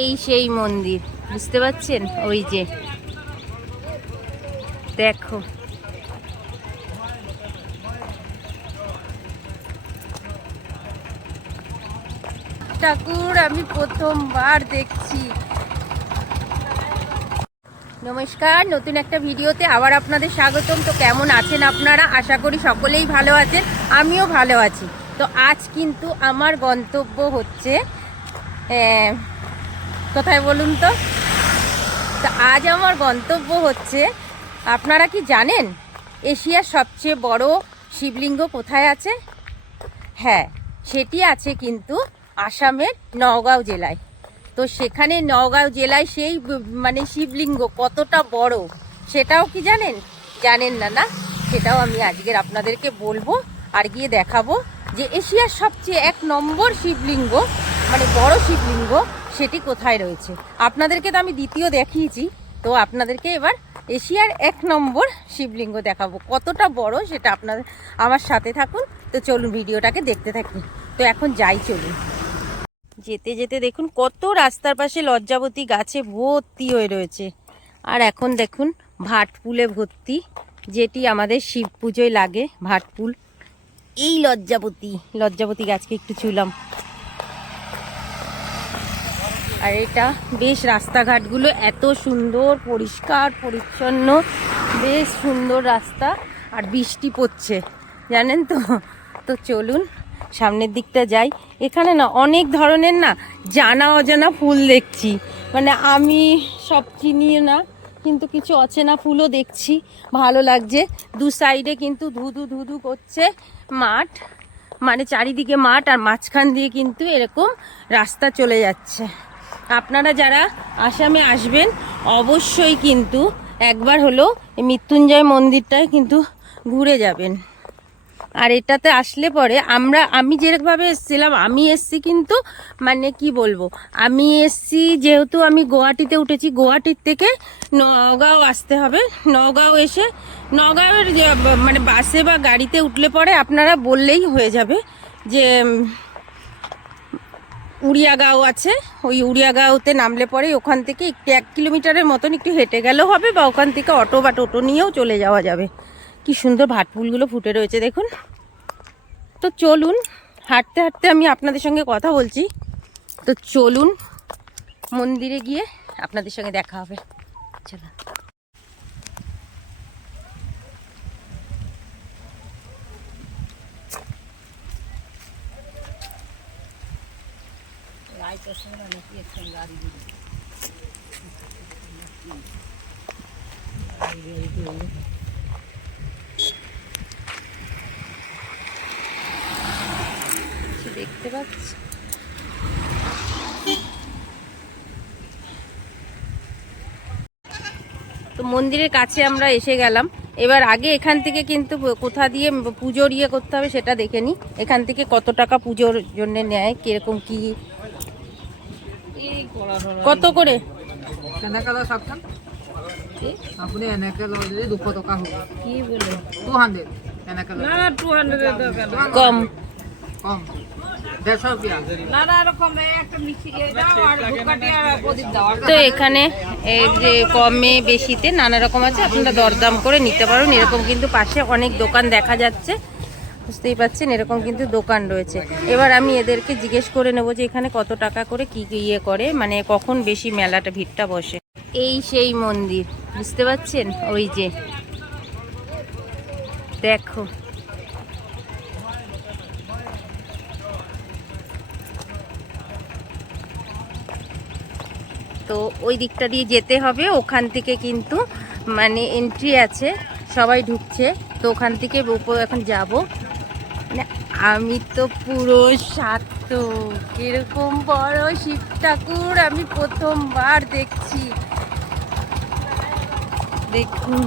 এই সেই মন্দির, বুঝতে পারছেন? ওই যে দেখো, ঠাকুর আমি প্রথমবার দেখছি। নমস্কার, নতুন একটা ভিডিওতে আবার আপনাদের স্বাগতম। তো কেমন আছেন আপনারা? আশা করি সকলেই ভালো আছেন, আমিও ভালো আছি। তো আজ কিন্তু আমার গন্তব্য হচ্ছে কোথায় বলুন তো? তো আজ আমার গন্তব্য হচ্ছে, আপনারা কি জানেন এশিয়ার সবচেয়ে বড় শিবলিঙ্গ কোথায় আছে? হ্যাঁ, সেটি আছে কিন্তু আসামের নওগাঁও জেলায়। তো সেখানে নওগাঁও জেলায় সেই মানে শিবলিঙ্গ কতটা বড় সেটাও কি জানেন? জানেন না, না? সেটাও আমি আজকের আপনাদেরকে বলবো আর গিয়ে দেখাবো যে এশিয়ার সবচেয়ে 1 নম্বর শিবলিঙ্গ, মানে বড় শিবলিঙ্গ, সেটি কোথায় রয়েছে। আপনাদেরকে তো আমি দ্বিতীয় দেখিয়েছি, তো আপনাদেরকে এবার এশিয়ার 1 নম্বর শিবলিঙ্গ দেখাবো। কতটা বড় সেটা আপনাদের আমার সাথে থাকুন। তো চলুন ভিডিওটাকে দেখতে থাকি। তো এখন যাই, চলুন। যেতে যেতে দেখুন কত রাস্তার পাশে লজ্জাবতী গাছে ভর্তি হয়ে রয়েছে। আর এখন দেখুন ভাটপুলে ভর্তি, যেটি আমাদের শিব পুজোয় লাগে ভাটপুল। এই লজ্জাবতী গাছকে একটু ছুলাম। আর এটা বেশ, রাস্তাঘাটগুলো এত সুন্দর পরিষ্কার পরিচ্ছন্ন, বেশ সুন্দর রাস্তা। আর বৃষ্টি পড়ছে জানেন তো। তো চলুন সামনের দিকটা যাই। এখানে না অনেক ধরনের না জানা অজানা ফুল দেখছি, মানে আমি সব চিনি না, কিন্তু কিছু অচেনা ফুলও দেখছি, ভালো লাগছে। দু সাইডে কিন্তু ধুধু ধুধু করছে মাঠ, মানে চারিদিকে মাঠ, আর মাঝখান দিয়ে কিন্তু এরকম রাস্তা চলে যাচ্ছে। আপনারা যারা আসামে আসবেন অবশ্যই কিন্তু একবার হলো মৃত্যুঞ্জয় মন্দিরটায় কিন্তু ঘুরে যাবেন। আর এটাতে আসলে পরে আমি যেরকমভাবে এসেছিলাম, আমি এসছি কিন্তু মানে কি বলবো, আমি এসছি যেহেতু আমি গুয়াহাটিতে উঠেছি, গুয়াহাটির থেকে নওগাঁও আসতে হবে। নওগাঁও এসে নওগাঁওয়ের মানে বাসে বা গাড়িতে উঠলে পরে আপনারা বললেই হয়ে যাবে যে উড়িয়াগাঁও আছে। ওই উড়িয়াগাঁওতে নামলে পরে ওখান থেকে একটু 1 কিলোমিটারের মতন একটু হেঁটে গেলেও হবে, বা ওখান থেকে অটো বা টোটো নিয়েও চলে যাওয়া যাবে। কি সুন্দর ভাটফুলগুলো ফুটে রয়েছে দেখুন। তো চলুন, হাঁটতে হাঁটতে আমি আপনাদের সঙ্গে কথা বলছি। তো চলুন মন্দিরে গিয়ে আপনাদের সঙ্গে দেখা হবে। চলো। দেখতে পাচ্ছি তো মন্দিরের কাছে আমরা এসে গেলাম। এবার আগে এখান থেকে কিন্তু কোথা দিয়ে পুজোর ইয়ে করতে হবে সেটা দেখে নিই। এখান থেকে কত টাকা পুজোর জন্য নেয়, কিরকম কি, কত করে? কম তো এখানে এই যে কমে বেশিতে নানা রকম আছে, আপনারা দরদাম করে নিতে পারেন। এরকম কিন্তু পাশে অনেক দোকান দেখা যাচ্ছে, বুঝতেই পাচ্ছেন, এরকম কিন্তু দোকান রয়েছে। এবার আমি এদেরকে জিজ্ঞেস করে নেবো যে এখানে কত টাকা করে কি ইয়ে করে, মানে কখন বেশি মেলাটা ভিড়টা বসে। এই সেই মন্দির, বুঝতে পাচ্ছেন? ওই যে দেখো, তো ওই দিকটা দিয়ে যেতে হবে। ওখান থেকে কিন্তু মানে এন্ট্রি আছে, সবাই ঢুকছে। তো ওখান থেকে এখন যাব। মানে আমি তো পুরো শান্ত, এরকম বড় শিব ঠাকুর আমি প্রথমবার দেখছি। দেখুন,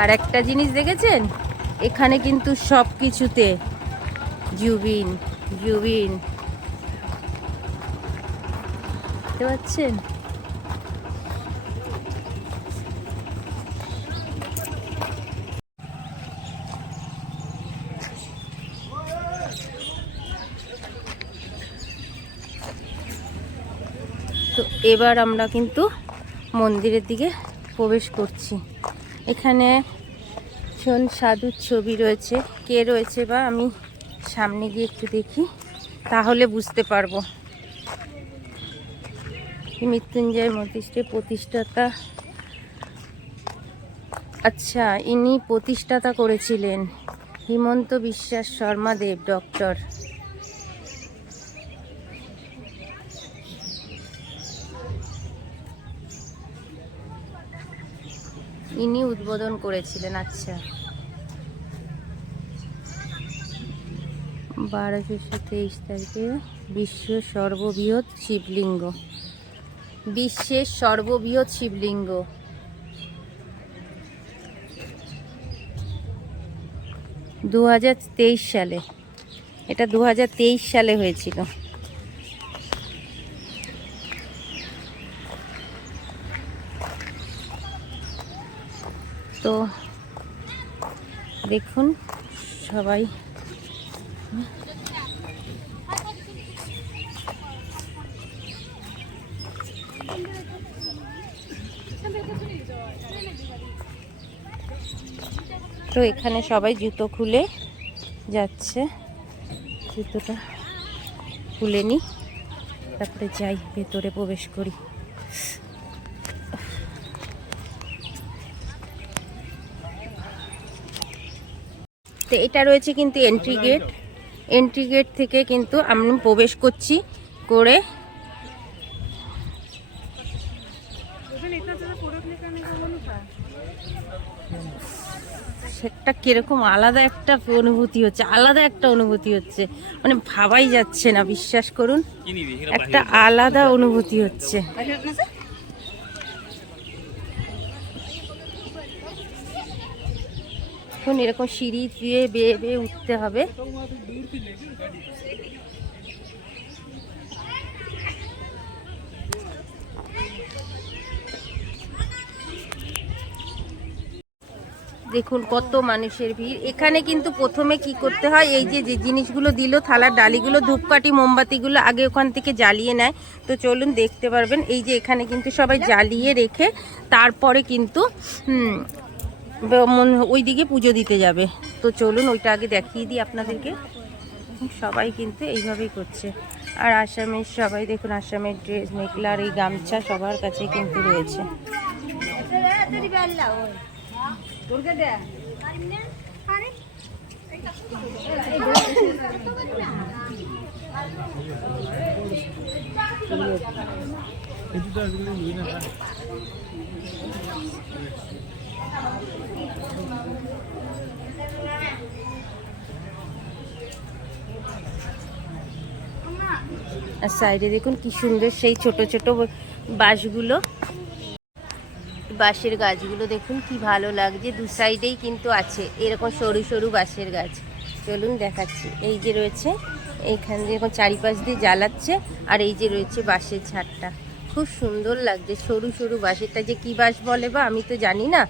আর একটা জিনিস দেখেছেন, এখানে কিন্তু সব কিছুতে জুবিন জুবিন, দেখতে পাচ্ছেন? তো এবার আমরা কিন্তু মন্দিরের দিকে প্রবেশ করছি। এখানে জন সাধুর ছবি রয়েছে, কে রয়েছে বা আমি সামনে গিয়ে একটু দেখি, তাহলে বুঝতে পারবো। মৃত্যুঞ্জয় মন্দিরের প্রতিষ্ঠাতা, আচ্ছা ইনি প্রতিষ্ঠাতা করেছিলেন হিমন্ত বিশ্বাস শর্মা দেব ডক্টর। ইনি উদ্বোধন করেছিলেন। আচ্ছা 1223 তারিখে বিশ্বের সর্ববৃহৎ শিবলিঙ্গ, বিশ্বের সর্ববৃহৎ শিবলিঙ্গ। দু সালে, এটা 2023 সালে হয়েছিল। তো দেখুন সবাই তো এখানে সবাই জুতো খুলে যাচ্ছে, জুতোটা খুলে নি তারপরে যাই ভেতরে প্রবেশ করি। তো এটা রয়েছে কিন্তু এন্ট্রি গেট, এন্ট্রি গেট থেকে কিন্তু আমি প্রবেশ করছি করে সেটা কিরকম আলাদা একটা অনুভূতি হচ্ছে, আলাদা একটা অনুভূতি হচ্ছে, মানে ভাবাই যাচ্ছে না, বিশ্বাস করুন একটা আলাদা অনুভূতি হচ্ছে। এখন এরকম সিঁড়ি দিয়ে বেয়ে বেয়ে উঠতে হবে। দেখুন কত মানুষের ভিড়। এখানে কিন্তু প্রথমে কি করতে হয়, এই যে যে জিনিসগুলো দিল, থালার ডালিগুলো, ধূপকাঠি মোমবাতিগুলো আগে ওখান থেকে জ্বালিয়ে নেয়। তো চলুন দেখতে পারবেন, এই যে এখানে কিন্তু সবাই জ্বালিয়ে রেখে তারপরে কিন্তু ওই দিকে পুজো দিতে যাবে। তো চলুন ওইটা আগে দেখিয়ে দিই আপনাদেরকে। সবাই কিন্তু এইভাবেই করছে। আর আসামের সবাই দেখুন, আসামের ড্রেস, মেঘলার এই গামছা সবার কাছে কিন্তু রয়েছে। আর সাইডে দেখুন কি সুন্দর সেই ছোট ছোট বাঁশগুলো, বাঁশের গাছগুলো দেখুন কি ভালো লাগছে। দু সাইডেই কিন্তু আছে এরকম সরু সরু বাঁশের গাছ। চলুন দেখাচ্ছি। এই যে রয়েছে এইখান দিয়ে এরকম চারিপাশ দিয়ে জ্বালাচ্ছে, আর এই যে রয়েছে বাঁশের ঝাড়টা, খুব সুন্দর লাগছে। সরু সরু বাঁশেরটা যে কি বাঁশ বলে বা আমি তো জানি না।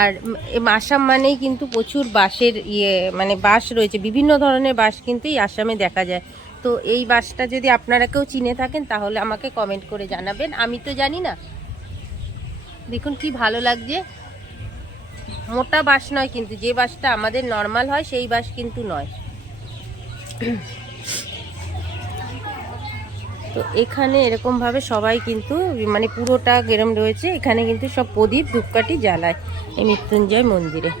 আর আসাম মানেই কিন্তু প্রচুর বাঁশের মানে বাঁশ রয়েছে, বিভিন্ন ধরনের বাঁশ কিন্তু এই আসামে দেখা যায়। তো এই বাঁশটা যদি আপনারা কেউ চিনে থাকেন তাহলে আমাকে কমেন্ট করে জানাবেন, আমি তো জানি না। দেখুন কি ভালো লাগছে, মোটা বাঁশ নয় কিন্তু, যে বাঁশটা আমাদের নর্মাল হয় সেই বাঁশ কিন্তু নয়। তো এখানে এরকম ভাবে সবাই কিন্তু মানে পুরোটা গেরম রয়েছে, এখানে কিন্তু সব প্রদীপ ধূপকাঠি জ্বালায় এই মৃত্যুঞ্জয় মন্দিরে।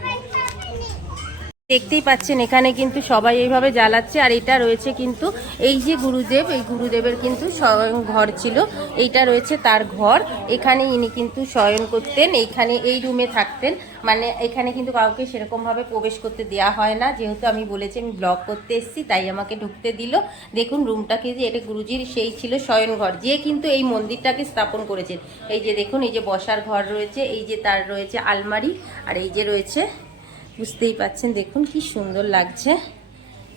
দেখতেই পাচ্ছেন এখানে কিন্তু সবাই এইভাবে জ্বালাচ্ছে। আর এটা রয়েছে কিন্তু এই যে গুরুদেব, এই গুরুদেবের কিন্তু শয়ন ঘর ছিল, এইটা রয়েছে তার ঘর। এখানে ইনি কিন্তু শয়ন করতেন, এইখানে এই রুমে থাকতেন। মানে এখানে কিন্তু কাউকে সেরকমভাবে প্রবেশ করতে দেওয়া হয় না, যেহেতু আমি বলেছি আমি ব্লগ করতে এসেছি তাই আমাকে ঢুকতে দিল। দেখুন রুমটাকে, যে এটা গুরুজির সেই ছিল শয়ন ঘর, যে কিন্তু এই মন্দিরটাকে স্থাপন করেছেন। এই যে দেখুন এই যে বসার ঘর রয়েছে, এই যে তার রয়েছে আলমারি, আর এই যে রয়েছে, বুঝতেই পাচ্ছেন দেখুন কি সুন্দর লাগছে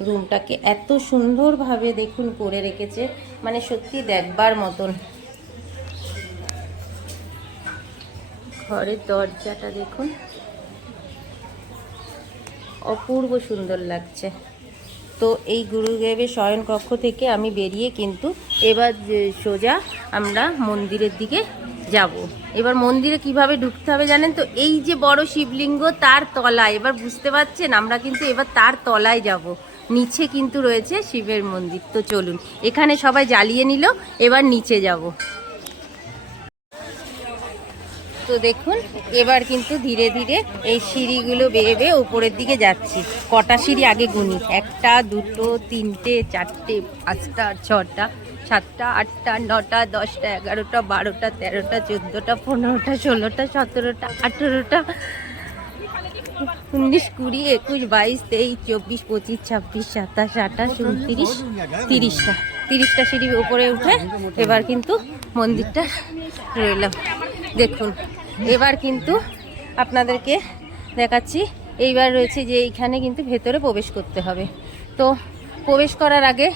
রুমটাকে, এত সুন্দরভাবে দেখুন করে রেখেছে, মানে সত্যি দেখবার মতন। ঘরের দরজাটা দেখুন অপূর্ব সুন্দর লাগছে। তো এই গুরুদেবের শয়ন কক্ষ থেকে আমি বেরিয়ে কিন্তু এবার সোজা আমরা মন্দিরের দিকে যাব। এবার মন্দিরে কিভাবে ঢুকতে হবে জানেন তো, এই যে বড় শিবলিঙ্গ তার তলায়, এবার বুঝতে পারছেন আমরা কিন্তু এবার তার তলায় যাব। নিচে কিন্তু রয়েছে শিবের মন্দির। তো চলুন, এখানে সবাই জ্বালিয়ে নিল, এবার নিচে যাব। তো দেখুন এবার কিন্তু ধীরে ধীরে এই সিঁড়িগুলো বেয়ে বেয়ে উপরের দিকে যাচ্ছি। কটা সিঁড়ি আগে গুনি, 1টা 2টো 3টে 4টে 5টা 6টা 7টা 8টা 9টা 10টা 11টা 12টা 13টা 14টা 15টা 16টা 17টা 18টা 19 20 21 22 23 24 25 26 27 28 29 30টা সিঁড়ি উপরে উঠে এবার কিন্তু মন্দিরটা রইলাম। দেখুন এবার কিন্তু আপনাদেরকে দেখাচ্ছি, এইবার রয়েছে যে এইখানে কিন্তু ভেতরে প্রবেশ করতে হবে। তো প্রবেশ করার আগে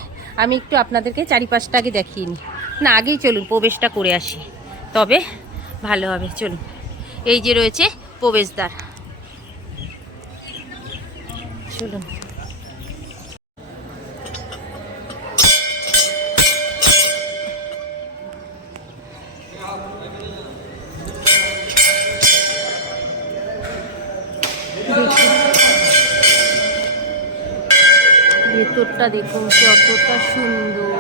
আমি একটু আপনাদেরকে চারিপাশটা আগে দেখিয়ে নিই। না, আগেই চলুন প্রবেশটা করে আসি, তবে ভালো হবে। চলুন, এই যে রয়েছে প্রবেশদ্বার, চলুন। ভেতরটা দেখুন কতটা সুন্দর।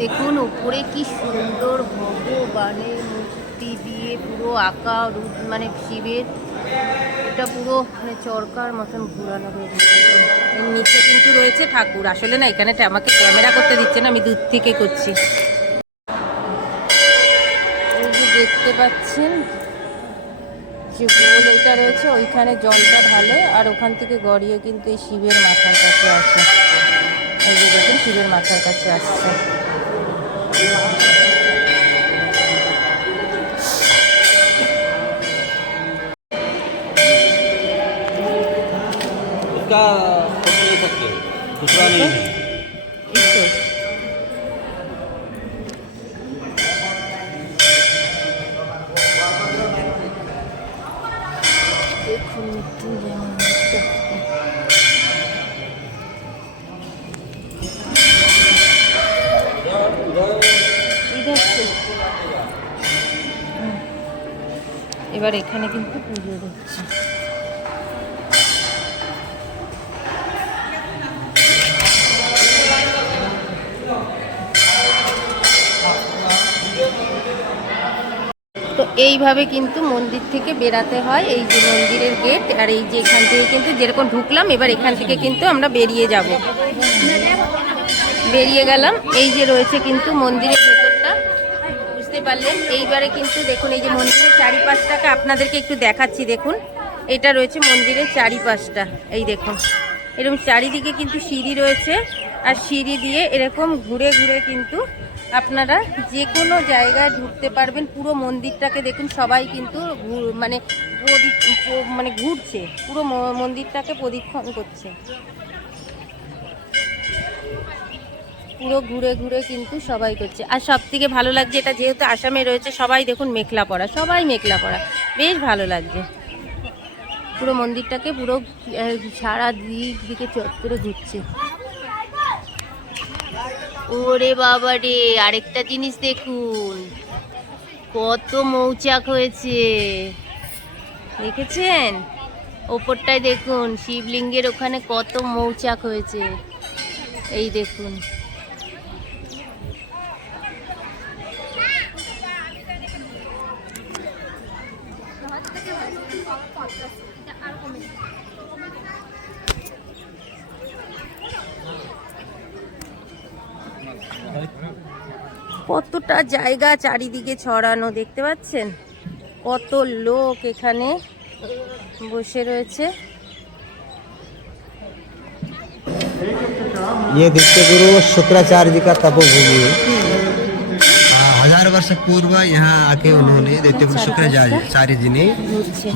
দেখুন উপরে কি সুন্দর ভগবানের মূর্তি দিয়ে পুরো আঁকা রূপ, মানে শিবের, এটা পুরো মানে চরকার মতন ঘুরানো রয়েছে। নিচে কিন্তু রয়েছে ঠাকুর। আসলে না, এখানে আমাকে ক্যামেরা করতে দিচ্ছে না, আমি দূর থেকে করছি। এই যে দেখতে পাচ্ছেন যে গোল ওইটা রয়েছে, ওইখানে জলটা ঢালে আর ওখান থেকে গড়িয়ে কিন্তু এই শিবের মাথার কাছে আসে। এই যে দেখুন শিবের মাথার কাছে আসছে। এবার এখানে কিন্তু পুজো দিচ্ছে। তো এইভাবে কিন্তু মন্দির থেকে বেরাতে হয়। এই যে মন্দিরের গেট, আর এই যে এখান থেকে কিন্তু যেরকম ঢুকলাম, এবার এখান থেকে কিন্তু আমরা বেরিয়ে যাব। বেরিয়ে গেলাম। এই যে রয়েছে কিন্তু মন্দিরের ভেতরটা, বুঝতে পারলেন। এইবারে কিন্তু দেখুন এই যে মন্দিরের চারিপাশটাকে আপনাদেরকে একটু দেখাচ্ছি। দেখুন এটা রয়েছে মন্দিরের চারিপাশটা, এই দেখুন এরকম চারিদিকে কিন্তু সিঁড়ি রয়েছে, আর সিঁড়ি দিয়ে এরকম ঘুরে ঘুরে কিন্তু আপনারা যে কোনো জায়গায় ঢুকতে পারবেন। পুরো মন্দিরটাকে দেখুন সবাই কিন্তু মানে ঘুরছে, পুরো মন্দিরটাকে প্রদক্ষিণ করছে, পুরো ঘুরে ঘুরে কিন্তু সবাই করছে। আর সব থেকে ভালো লাগছে, এটা যেহেতু আসামে রয়েছে, সবাই দেখুন মেখলা পরা, সবাই মেখলা পরা, বেশ ভালো লাগছে। পুরো মন্দিরটাকে পুরো সারা দিকে চত্বরে ঘুরছে। ওরে বাবা রে, আরেকটা জিনিস দেখুন, কত মৌচাক হয়েছে, দেখেছেন? ওপরটায় দেখুন শিবলিঙ্গের ওখানে কত মৌচাক হয়েছে, এই দেখুন। কতটা জায়গা চারিদিকে ছড়ানো, দেখতে পাচ্ছেন? কত লোক এখানে বসে রয়েছে। ये दैत्य गुरु शुक्राचार्य जी का तपोभूमि है। 1000 वर्ष पूर्व यहाँ आके उन्होंने दैत्य गुरु शुक्राचार्य जी ने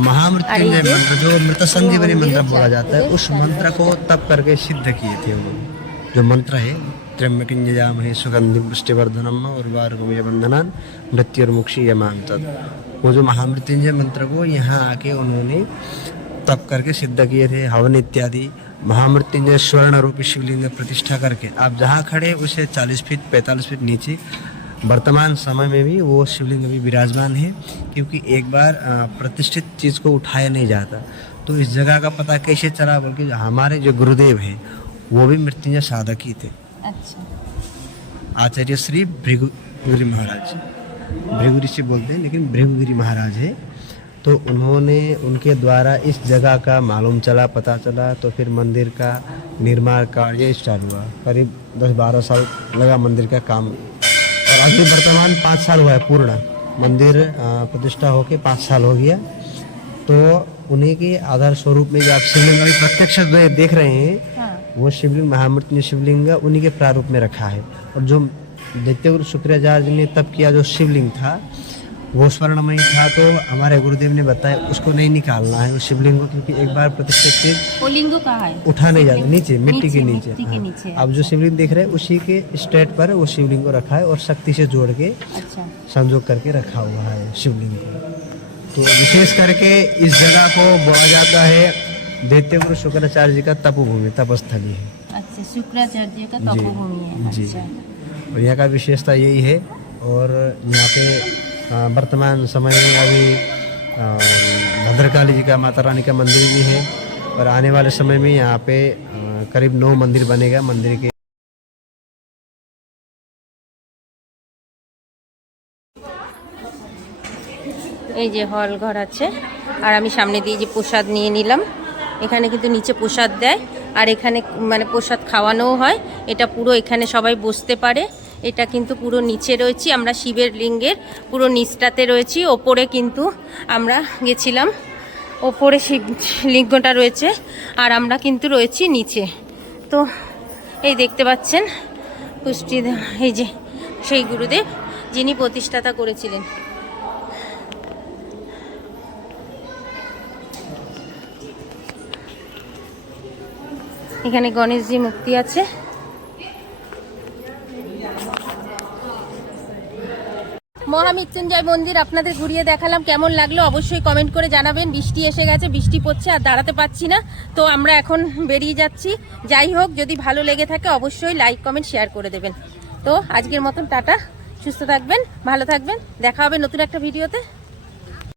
महामृत्युंजय मंत्र, जो मृत संजीवनी मंत्र बोला जाता है, उस मंत्र को तप करके सिद्ध किए थे उन्होंने। जो मंत्र है, त्र्यंबकं यजामहे सुगंधिं पुष्टिवर्धनम् उर्वारुकमिव बन्धनान् मृत्युर्मुक्षी यमाम तत्। वो जो महामृत्युंजय मंत्र को यहाँ आके उन्होंने तप करके सिद्ध किए थे, हवन इत्यादि। महामृत्युंजय स्वर्ण रूपी शिवलिंग प्रतिष्ठा करके आप जहाँ खड़े उसे 40 फीट 45 फीट नीचे वर्तमान समय में भी वो शिवलिंग अभी विराजमान है, क्योंकि एक बार प्रतिष्ठित चीज़ को उठाया नहीं जाता। तो इस जगह का पता कैसे चला, बोल के हमारे जो गुरुदेव हैं वो भी मृत्युंजय साधक ही थे। अच्छा, आचार्य श्री भृगुगिरि महाराज, भृगु ऋषि बोलते हैं लेकिन भृगुगिरि महाराज है। तो उन्होंने, उनके द्वारा इस जगह का मालूम चला, पता चला, तो फिर मंदिर का निर्माण कार्य स्टार्ट हुआ। करीब 10-12 साल लगा मंदिर का काम, और अभी वर्तमान 5 साल हुआ है पूर्ण मंदिर प्रतिष्ठा होके 5 साल हो गया। तो उन्हीं के आधार स्वरूप में जो आप शिवलिंग अभी प्रत्यक्ष देख रहे हैं, हाँ। वो शिवलिंग महामृत्युंजय शिवलिंग उन्हीं के प्रारूप में रखा है। और जो दैत्यगुरु शुक्राचार्य ने तब किया जो शिवलिंग था वो स्वर्णमयी था, तो हमारे गुरुदेव ने बताया उसको नहीं निकालना है उस शिवलिंग को, क्योंकि एक बार प्रतिष्ठित चीज वो लिंग कहाँ है? उठा नहीं जाता, नीचे मिट्टी के नीचे। मिट्टी के नीचे। अब जो शिवलिंग देख रहे हैं उसी के स्टेट पर वो शिवलिंग को रखा है और शक्ति से जोड़ के अच्छा, संजोग करके रखा हुआ है शिवलिंग को। तो विशेष करके इस जगह को बोला जाता है दैत्यगुरु शुक्राचार्य जी का तपोभूमि, तपस्थली है। अच्छा, शुक्राचार्य का तपोभूमि है। जी। अच्छा। और यहाँ का विशेषता यही है। और यहाँ पे वर्तमान समय में अभी भद्रकाली जी का, माता रानी का मंदिर भी है, और आने वाले समय में यहाँ पे करीब 9 मंदिर बनेगा। मंदिर के এই যে হল ঘর আছে, আর আমি সামনে দিয়ে যে প্রসাদ নিয়ে নিলাম। এখানে কিন্তু নিচে প্রসাদ দেয়, আর এখানে মানে প্রসাদ খাওয়ানোও হয়। এটা পুরো এখানে সবাই বসতে পারে। এটা কিন্তু পুরো নিচে রয়েছি আমরা, শিবের লিঙ্গের পুরো নিচটাতে রয়েছি। ওপরে কিন্তু আমরা গেছিলাম, ওপরে শিব লিঙ্গটা রয়েছে, আর আমরা কিন্তু রয়েছি নিচে। তো এই দেখতে পাচ্ছেন পুষ্টি, এই যে সেই গুরুদেব যিনি প্রতিষ্ঠাতা করেছিলেন। এখানে গণেশজি মূর্তি আছে। মহামৃত্যুঞ্জয় মন্দির আপনাদের ঘুরিয়ে দেখালাম, কেমন লাগলো অবশ্যই কমেন্ট করে জানাবেন। বৃষ্টি এসে গেছে, বৃষ্টি পড়ছে, আর দাঁড়াতে পারছি না, তো আমরা এখন বেরিয়ে যাচ্ছি। যাই হোক, যদি ভালো লেগে থাকে অবশ্যই লাইক কমেন্ট শেয়ার করে দেবেন। তো আজকের মতন টাটা, সুস্থ থাকবেন, ভালো থাকবেন, দেখা হবে নতুন একটা ভিডিওতে।